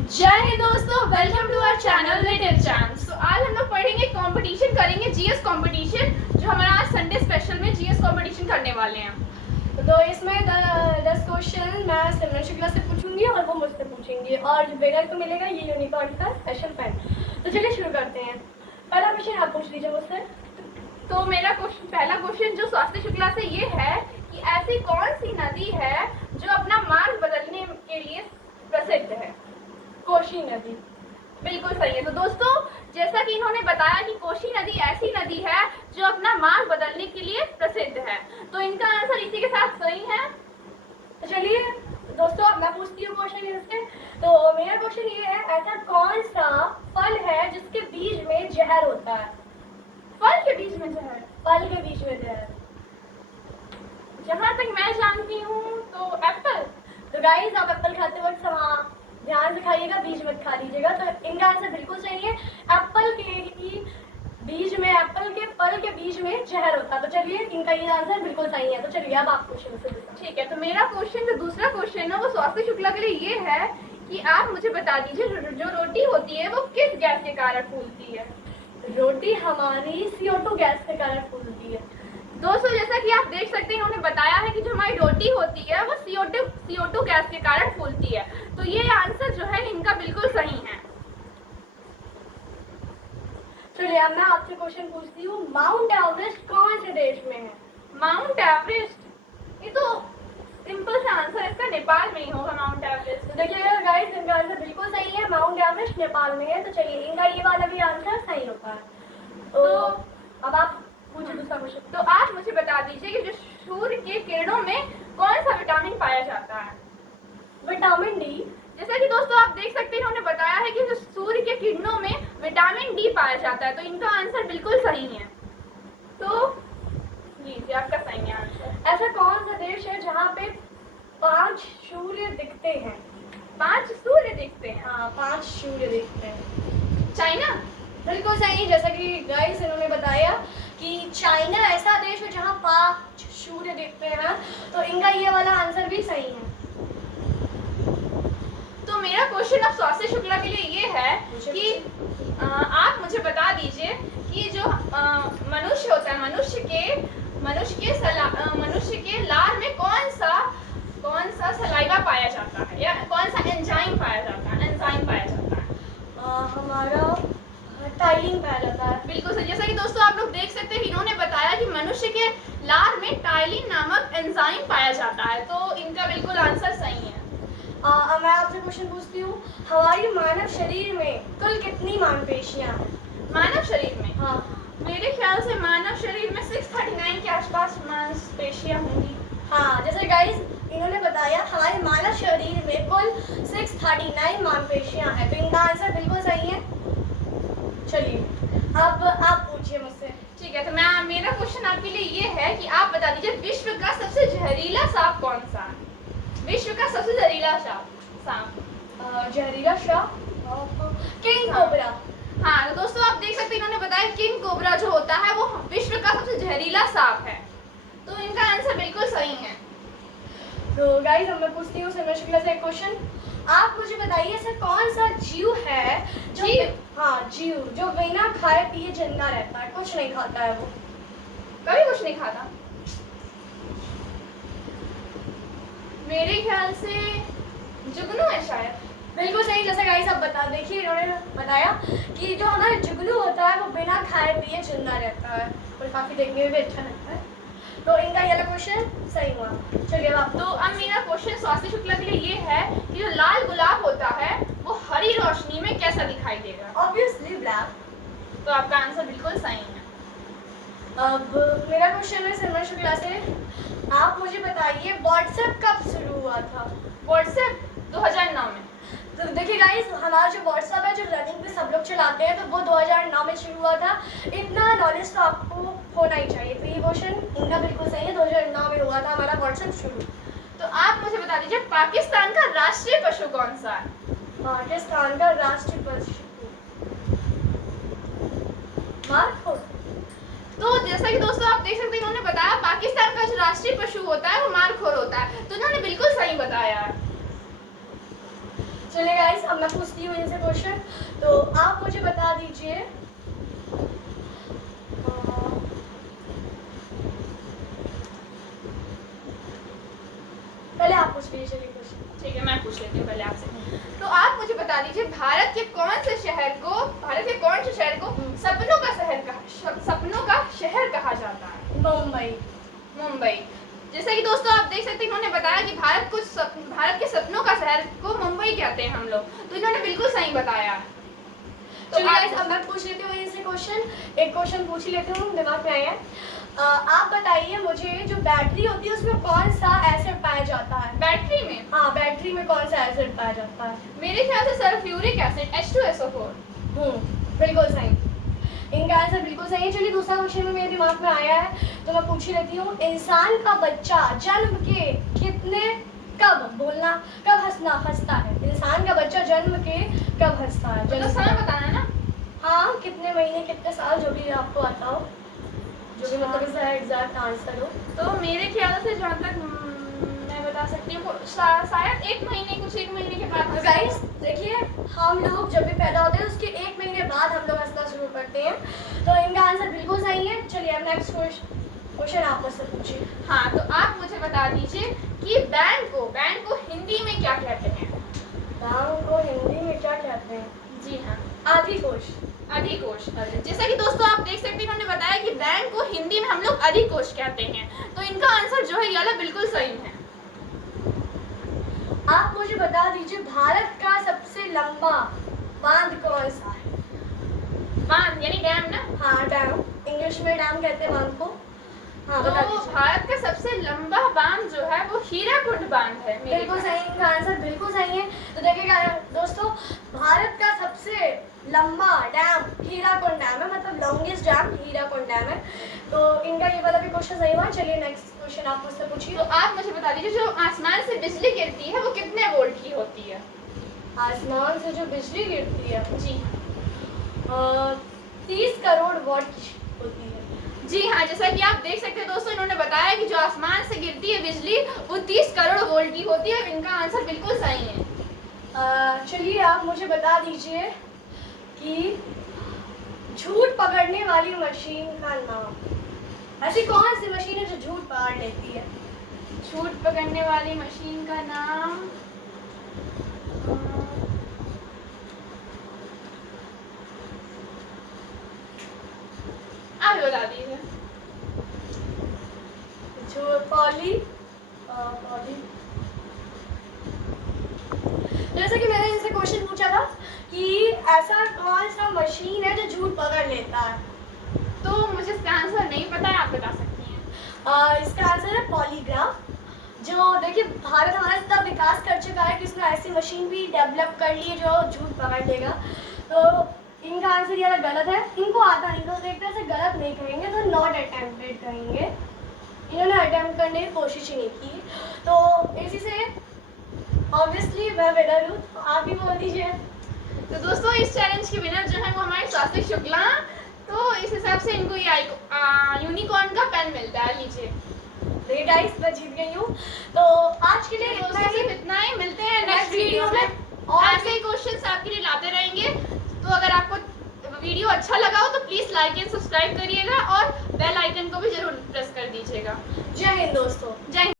जय हिंद दोस्तों, welcome to our channel little chance. तो आज हम लोग पढ़ेंगे, कंपटीशन करेंगे, जीएस कंपटीशन, जो हमारा आज संडे स्पेशल में जीएस कंपटीशन करने वाले हैं। तो इसमें 10 क्वेश्चन मैं सिमरन शुक्ला से पूछूंगी और वो मुझसे पूछेंगी और विनर को मिलेगा ये यूनिकॉर्न का स्पेशल पेन। तो चलिए शुरू करते हैं। पहला क्वेश्चन आप पूछ लीजिए मुझसे। तो मेरा पहला क्वेश्चन जो स्वास्थ्य शुक्ला से ये है कि ऐसी कौन सी नदी है जो अपना मार्ग बदलने के लिए प्रसिद्ध है? कोशी नदी। बिल्कुल सही है। तो दोस्तों, जैसा कि इन्होंने बताया कि कोशी नदी ऐसी नदी है जो अपना मार्ग बदलने के लिए प्रसिद्ध है, तो इनका आंसर इसी के साथ सही है। तो चलिए दोस्तों, अब मैं पूछती हूँ क्वेश्चन इससे। तो मेरा क्वेश्चन ये है, ऐसा कौन सा फल है जिसके बीज में जहर होता है? फल के बीज में जहर? फल के बीज में जहर, जहाँ तक मैं जानती हूँ तो एप्पल। तो गाइस, आप एप्पल खाते वक्त ध्यान से खाइएगा, बीज मत खा लीजिएगा। तो इनका आंसर बिल्कुल सही है। एप्पल के बीज में, एप्पल के फल के बीज में जहर होता है। तो चलिए, इनका ये आंसर बिल्कुल सही है। तो चलिए अब आप क्वेश्चन से। ठीक है, तो मेरा क्वेश्चन जो दूसरा क्वेश्चन है वो स्वास्थ्य शुक्ला के लिए ये है कि आप मुझे बता दीजिए, जो रोटी होती है वो किस गैस के कारण फूलती है? रोटी हमारी CO2 गैस के कारण फूलती है। दोस्तों, जैसा कि आप देख सकते हैं, उन्होंने बताया है कि जो हमारी रोटी होती है वो CO2 गैस के कारण फूलती है। तो ये आंसर जो है इनका बिल्कुल सही है। चलिए अब मैं आपसे क्वेश्चन पूछती हूँ, माउंट एवरेस्ट कौन से देश में है? माउंट एवरेस्ट, ये तो सिंपल सा आंसर, इसका नेपाल में ही होगा माउंट एवरेस्ट। तो देखिएगा गाइस, इनका आंसर बिल्कुल सही है। माउंट एवरेस्ट नेपाल में है। तो चलिए, इनका ये वाला भी आंसर सही होता है। तो अब आप पूछिए दूसरा क्वेश्चन। तो आप मुझे बता दीजिए कि जो सूर्य के किरणों में कौन सा विटामिन पाया जाता है? Vitamin D. जैसा कि दोस्तों आप देख सकते हैं, उन्होंने बताया है कि जो सूर्य के किरणों में विटामिन डी पाया जाता है। तो इनका आंसर बिल्कुल सही है। तो लीजिए, आपका सही है आंसर। ऐसा कौन सा देश है जहाँ पे 5 सूर्य दिखते हैं? 5 सूर्य दिखते हैं? हाँ, 5 सूर्य दिखते हैं। चाइना। बिल्कुल सही। जैसा कि गाइस इन्होंने बताया कि चाइना ऐसा देश है जहाँ 5 सूर्य दिखते हैं। तो इनका ये वाला आंसर भी सही है। तो मेरा क्वेश्चन अब स्वास्थ्य शुक्ला के लिए ये है कि आप मुझे बता दीजिए कि जो मनुष्य होता है, मनुष्य के लार में कौन सा सलाइवा पाया जाता है, या कौन सा एंजाइम पाया जाता है? हमारा टाइलिन पाया जाता है। बिल्कुल सही। जैसा कि दोस्तों आप लोग देख सकते हैं, इन्होंने बताया कि मनुष्य के लार में टाइलिन नामक एंजाइम पाया जाता है। तो इनका बिल्कुल आंसर सही है। मैं आपसे क्वेश्चन पूछती हूँ, हमारी मानव शरीर में कुल कितनी मांसपेशियां हैं? मानव शरीर में? हाँ, मेरे ख्याल से मानव शरीर में 639 के आसपास मांसपेशियां होंगी। हाँ, जैसे गाइस इन्होंने बताया, हमारे मानव शरीर में कुल 639 मांसपेशियां हैं। तो इनका आंसर बिल्कुल सही है। चलिए अब आप पूछिए मुझसे। ठीक है, तो मेरा क्वेश्चन आपके लिए ये है कि आप बता दीजिए, विश्व का सबसे जहरीला सांप कौन सा है? विश्व का सबसे जहरीला सांप। जहरीला सांप किंग कोबरा। हाँ, तो दोस्तों आप देख सकते हैं, इन्होंने बताया किंग कोबरा जो होता है वो विश्व का सबसे जहरीला सांप है। तो इनका आंसर बिल्कुल सही है। तो गाइस अब मैं पूछती हूँ सिमरन शुक्ला से एक क्वेश्चन। आप मुझे बताइए, ऐसा कौन सा जीव है जीव जो बिना खाए पिए जिंदा रहता है, कुछ नहीं खाता है? वो कभी कुछ नहीं खाता? मेरे ख्याल से जुगनू है शायद। बिल्कुल सही। जैसे गाइस आप देखिए, इन्होंने बताया कि जो हमारा जुगनू होता है वो बिना खाए पिए जिंदा रहता है और काफी देखने में भी अच्छा लगता है। तो इनका ये क्वेश्चन सही हुआ। चलिए अब तो अब मेरा क्वेश्चन स्वास्थ्य शुक्ला के लिए ये है कि जो लाल गुलाब होता है वो हरी रोशनी में कैसा दिखाई देगा? Obviously black. तो आपका आंसर बिल्कुल सही है। अब मेरा क्वेश्चन है सिमरन शुक्ला से, आप मुझे बताइए, व्हाट्सएप कब शुरू हुआ था? व्हाट्सएप 2009 में। तो देखिए गाइस, हमारा जो व्हाट्सएप है, जो रनिंग पे सब लोग चलाते हैं, तो वो 2009 में शुरू हुआ था। इतना नॉलेज तो आपको होना ही चाहिए। तो ये क्वेश्चन इनका बिल्कुल सही है। 2009 में हुआ था हमारा व्हाट्सएप शुरू। तो आप मुझे बता दीजिए, पाकिस्तान का राष्ट्रीय पशु कौन सा है? पाकिस्तान का राष्ट्रीय पशु मार्खोर। तो जैसा कि दोस्तों आप देख सकते हैं, इन्होंने बताया पाकिस्तान का जो राष्ट्रीय पशु होता है वो मार्खोर होता है। तो इन्होंने बिल्कुल सही बताया है। चलिए गाइस, अब मैं पूछती हूँ इनसे क्वेश्चन। तो आप मुझे बता दीजिए, पहले आप पूछ लीजिए चलिए क्वेश्चन। ठीक है, मैं पूछ लेती हूँ पहले आपसे। तो आप मुझे बता दीजिए, भारत के कौन से शहर को सपनों का शहर कहा जाता है? मुंबई। जैसे कि दोस्तों आप देख सकते हैं, इन्होंने बताया कि भारत के सपनों का शहर को मुंबई कहते हैं हम लोग, तो इन्होंने बिल्कुल सही बताया। तो गाइस, अब मैं पूछ लेती हूँ इनसे क्वेश्चन। एक क्वेश्चन पूछ ही लेती हूँ, दिमाग में आया है। आप बताइए मुझे, जो बैटरी होती है उसमें कौन सा एसिड पाया जाता है? बैटरी में? हाँ, बैटरी में कौन सा एसिड पाया जाता है? मेरे ख्याल से सल्फ्यूरिक एसिड, H2SO4। बिल्कुल सही, इनका आंसर बिल्कुल सही है। चलिए दूसरा क्वेश्चन में मेरे दिमाग में आया है, तो मैं पूछ ही लेती हूँ। इंसान का बच्चा जन्म के कब हंसता है? इंसान का बच्चा जन्म के कब हंसता है? तो समय बताना ना। हाँ, कितने महीने कितने साल, जो भी आपको आता हो, जो भी मतलब इसका एग्जैक्ट आंसर हो। तो मेरे ख्याल से जहाँ तक मैं बता सकती हूँ, शायद एक महीने के बाद। गाइस देखिए, हम लोग जब भी पैदा होते हैं उसके 1 महीने बाद हम लोग हंसना शुरू करते हैं, तो इनका आंसर बिल्कुल सही है। चलिए अब नेक्स्ट क्वेश्चन आप मुझसे पूछिए। हाँ, तो आप मुझे बता दीजिए कि बैंड को हिंदी में क्या कहते हैं? बैंड को हिंदी में क्या कहते हैं? जी हाँ, अधिकोष। जैसा कि दोस्तों आप देख सकते हैं, इन्होंने बताया कि बैंड को हिंदी में हम लोग अधिकोष कहते हैं, तो इनका आंसर जो है ये वाला बिल्कुल सही है। आप मुझे बता दीजिए, भारत का सबसे लंबा बांध कौन सा है? बांध यानी डैम ना? हाँ, डैम, इंग्लिश में डैम कहते हैं बांध को। हाँ, बता तो दीजिए। भारत का सबसे लंबा बांध जो है वो हीराकुंड बांध है। बिल्कुल सही, इनका आंसर बिल्कुल सही है। तो देखिएगा दोस्तों, भारत का सबसे लंबा डैम हीराकुंड डैम है, मतलब लॉन्गेस्ट डैम हीराकुंड डैम है। तो इनका ये वाला भी क्वेश्चन सही हुआ। चलिए नेक्स्ट क्वेश्चन आप मुझसे पूछिए। तो आप मुझे बता दीजिए, जो आसमान से बिजली गिरती है वो कितने वोल्ट की होती है? आसमान से जो बिजली गिरती है, जी 30 करोड़ वॉट की होती है। जी हाँ, जैसा कि आप देख सकते हैं दोस्तों, इन्होंने बताया कि जो आसमान से गिरती है बिजली वो 30 करोड़ वोल्ट की होती है। इनका आंसर बिल्कुल सही है। चलिए आप मुझे बता दीजिए कि झूठ पकड़ने वाली मशीन का नाम। ऐसी कौन सी मशीन है जो झूठ पकड़ लेती है? झूठ पकड़ने वाली मशीन का नाम आप बता दीजिए। जो पॉली जैसे कि मैंने इनसे क्वेश्चन पूछा था कि ऐसा कौन सा मशीन है जो झूठ पकड़ लेता है, तो मुझे इसका आंसर नहीं पता है, आप बता सकती हैं। इसका आंसर है पॉलीग्राफ। जो देखिए, भारत हमारा इतना विकास कर चुका है कि उसने ऐसी मशीन भी डेवलप कर ली है जो झूठ पकड़ लेगा। तो इनका आंसर ये गलत है, इनको आता नहीं, तो एक तरह से गलत नहीं कहेंगे, तो नॉट अटेम्प्टेड कहेंगे। इन्होंने अटेम्प्ट करने की कोशिश ही नहीं की। तो इसी से ऑब्वियसली मैं विनर हूँ, तो आप भी बोल दीजिए। तो दोस्तों इस चैलेंज के विनर जो है वो हमारे स्वास्थ्य शुक्ला, तो इस हिसाब से इनको ये यूनिकॉर्न का पेन मिलता है। लीजिए गाइस, मैं जीत गई हूँ। तो आज के लिए इतना ही। मिलते हैं नेक्स्ट वीडियो में, और ऐसे ही क्वेश्चंस आपके लिए लाते रहेंगे। तो अगर आपको वीडियो अच्छा लगा हो तो प्लीज लाइक एंड सब्सक्राइब करिएगा और बेल आइकन को भी जरूर प्रेस कर दीजिएगा। जय हिंद दोस्तों। जय हिंद।